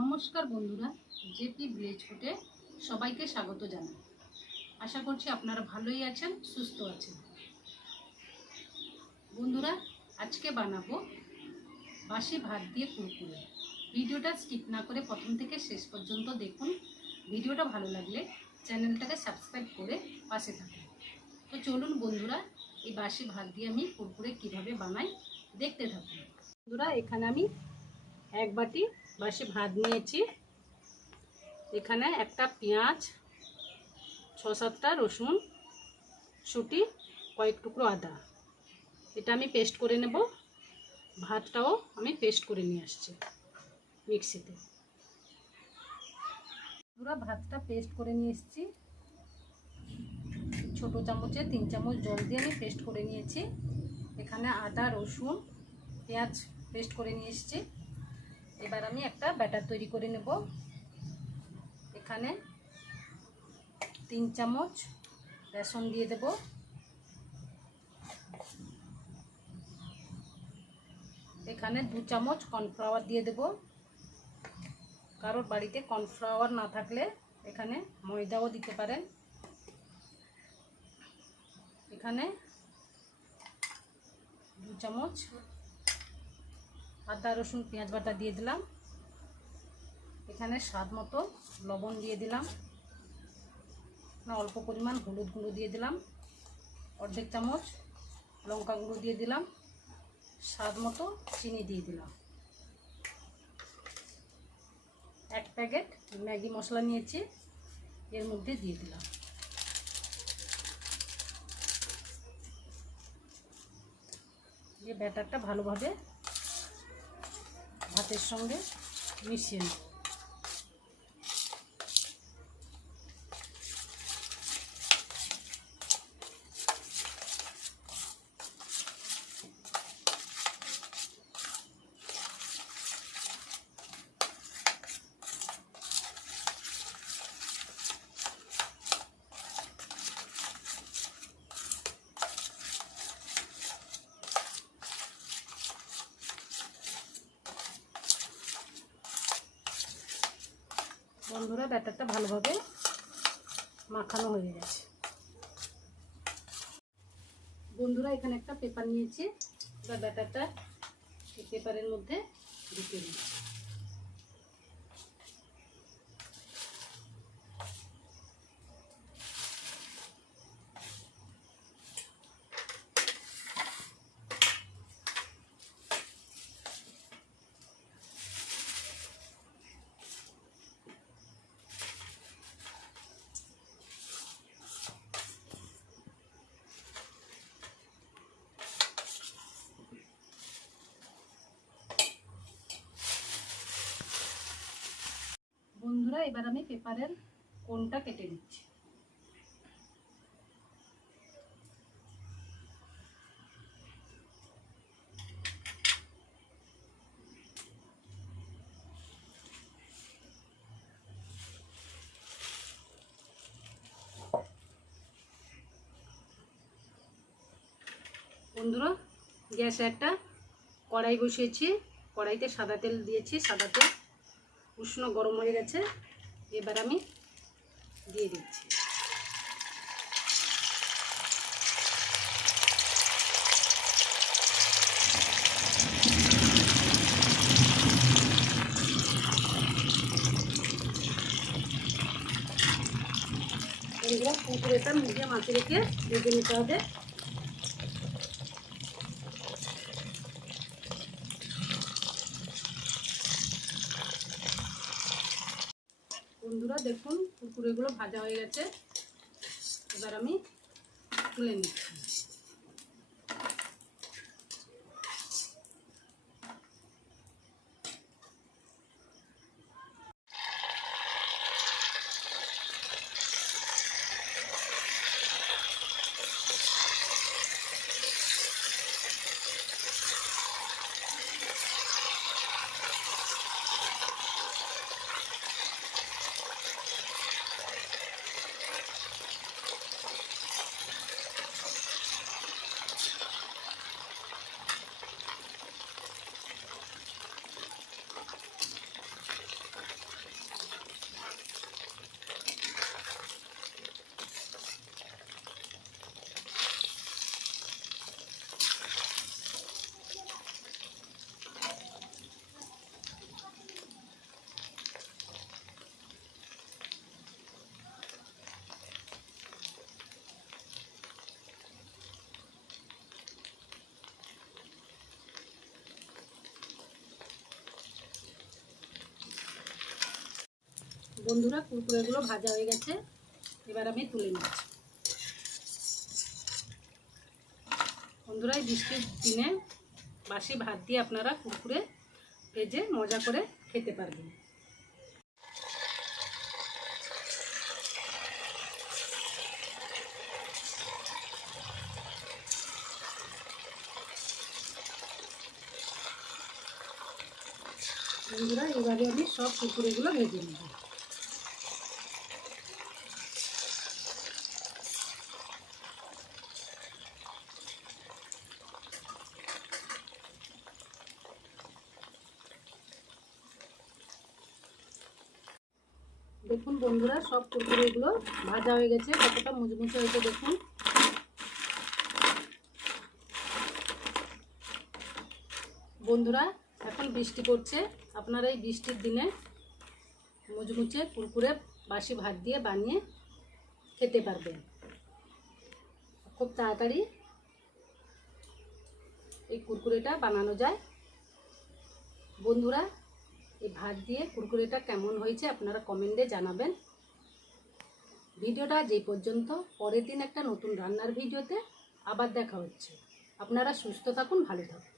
নমস্কার বন্ধুরা, JP village ফুটে সবাইকে স্বাগত জানাই। আশা করছি আপনারা ভালোই আছেন, সুস্থ আছেন। বন্ধুরা, আজকে বানাবো বাসি ভাত দিয়ে কুরকুরে। ভিডিওটা স্কিপ না করে প্রথম থেকে শেষ পর্যন্ত দেখুন। ভিডিওটা ভালো লাগলে চ্যানেলটাকে সাবস্ক্রাইব করে পাশে থাকুন। তো চলুন বন্ধুরা, এই বাসি ভাত দিয়ে আমি কুরকুরে কীভাবে বানাই দেখতে থাকুন। বন্ধুরা, এখানে আমি এক বাটি বাসি ভাত নিয়েছি। এখানে একটা পেঁয়াজ, ছ সাতটা রসুন, ছুটি, কয়েক টুকরো আদা। এটা আমি পেস্ট করে নেব। ভাতটাও আমি পেস্ট করে নিয়ে আসছি মিক্সিতে। পুরো ভাতটা পেস্ট করে নিয়ে এসেছি। ছোটো চামচে তিন চামচ জল দিয়ে আমি পেস্ট করে নিয়েছি। এখানে আদা, রসুন, পেঁয়াজ পেস্ট করে নিয়ে এসেছি। এবার আমি একটা ব্যাটার তৈরি করে নেব। এখানে তিন চামচ বেসন দিয়ে দেব। এখানে দু চামচ কর্নফ্লাওয়ার দিয়ে দেব। কারোর বাড়িতে কর্নফ্লাওয়ার না থাকলে এখানে ময়দাও দিতে পারেন। এখানে দু চামচ আদা, রসুন, পেঁয়াজ বাটা দিয়ে দিলাম। এখানে স্বাদ মতো লবণ দিয়ে দিলাম। অল্প পরিমাণ হলুদ গুঁড়ো দিয়ে দিলাম। অর্ধেক চামচ লঙ্কা গুঁড়ো দিয়ে দিলাম। স্বাদ মতো চিনি দিয়ে দিলাম। এক প্যাকেট ম্যাগি মশলা নিয়েছি, এর মধ্যে দিয়ে দিলাম। দিয়ে ব্যাটারটা ভালোভাবে ভাতের সঙ্গে মিশিয়ে নেব বন্ধুরা, ব্যাটারটা ভালোভাবে মাখানো হয়ে গেছে। বন্ধুরা, এখানে একটা পেপার নিয়েছি। এবার ব্যাটারটা পেপারের মধ্যে ঢুকে দিচ্ছি। বন্ধুরা, এবার আমি পেপারের কোনটা কেটে দিচ্ছি বন্ধুরা, গ্যাসে একটা কড়াই বসিয়েছি, কড়াইতে সাদা তেল দিয়েছি, সাদা তেল উষ্ণ গরম হয়ে গেছে, এবার আমি দিয়ে দিচ্ছি। কুকুরেটা মিডিয়াম আঁচে রেখে ভেজে নিতে হবে বন্ধুরা দেখুন কুকুরেগুলো ভাজা হয়ে গেছে। এবার আমি তুলে নিচ্ছি। বন্ধুরা, কুরকুরেগুলো ভাজা হয়ে গেছে। এবার আমি তুলে নিচ্ছি। বন্ধুরা, এই বৃষ্টির দিনে বাসি ভাত দিয়ে আপনারা কুরকুরে ভেজে মজা করে খেতে পারবেন। বন্ধুরা এইভাবে আমি সব কুকুরেগুলো ভেজে নেব। দেখুন বন্ধুরা, সব কুরকুরেগুলো ভাজা হয়ে গেছে, কতটা মুচমুচে হয়েছে দেখুন। বন্ধুরা, এখন বৃষ্টি পড়ছে, আপনারা এই বৃষ্টির দিনে মুচমুচে কুরকুরে বাসি ভাত দিয়ে বানিয়ে খেতে পারবেন। খুব তাড়াতাড়ি এই কুরকুরেটা বানানো যায়। বন্ধুরা এই ভাত দিয়ে কুরকুরিটা কেমন হয়েছে আপনারা কমেন্টে জানাবেন। ভিডিওটা যে পর্যন্ত। পরের দিন একটা নতুন রান্নার ভিডিওতে আবার দেখা হচ্ছে। আপনারা সুস্থ থাকুন, ভালো থাকুন।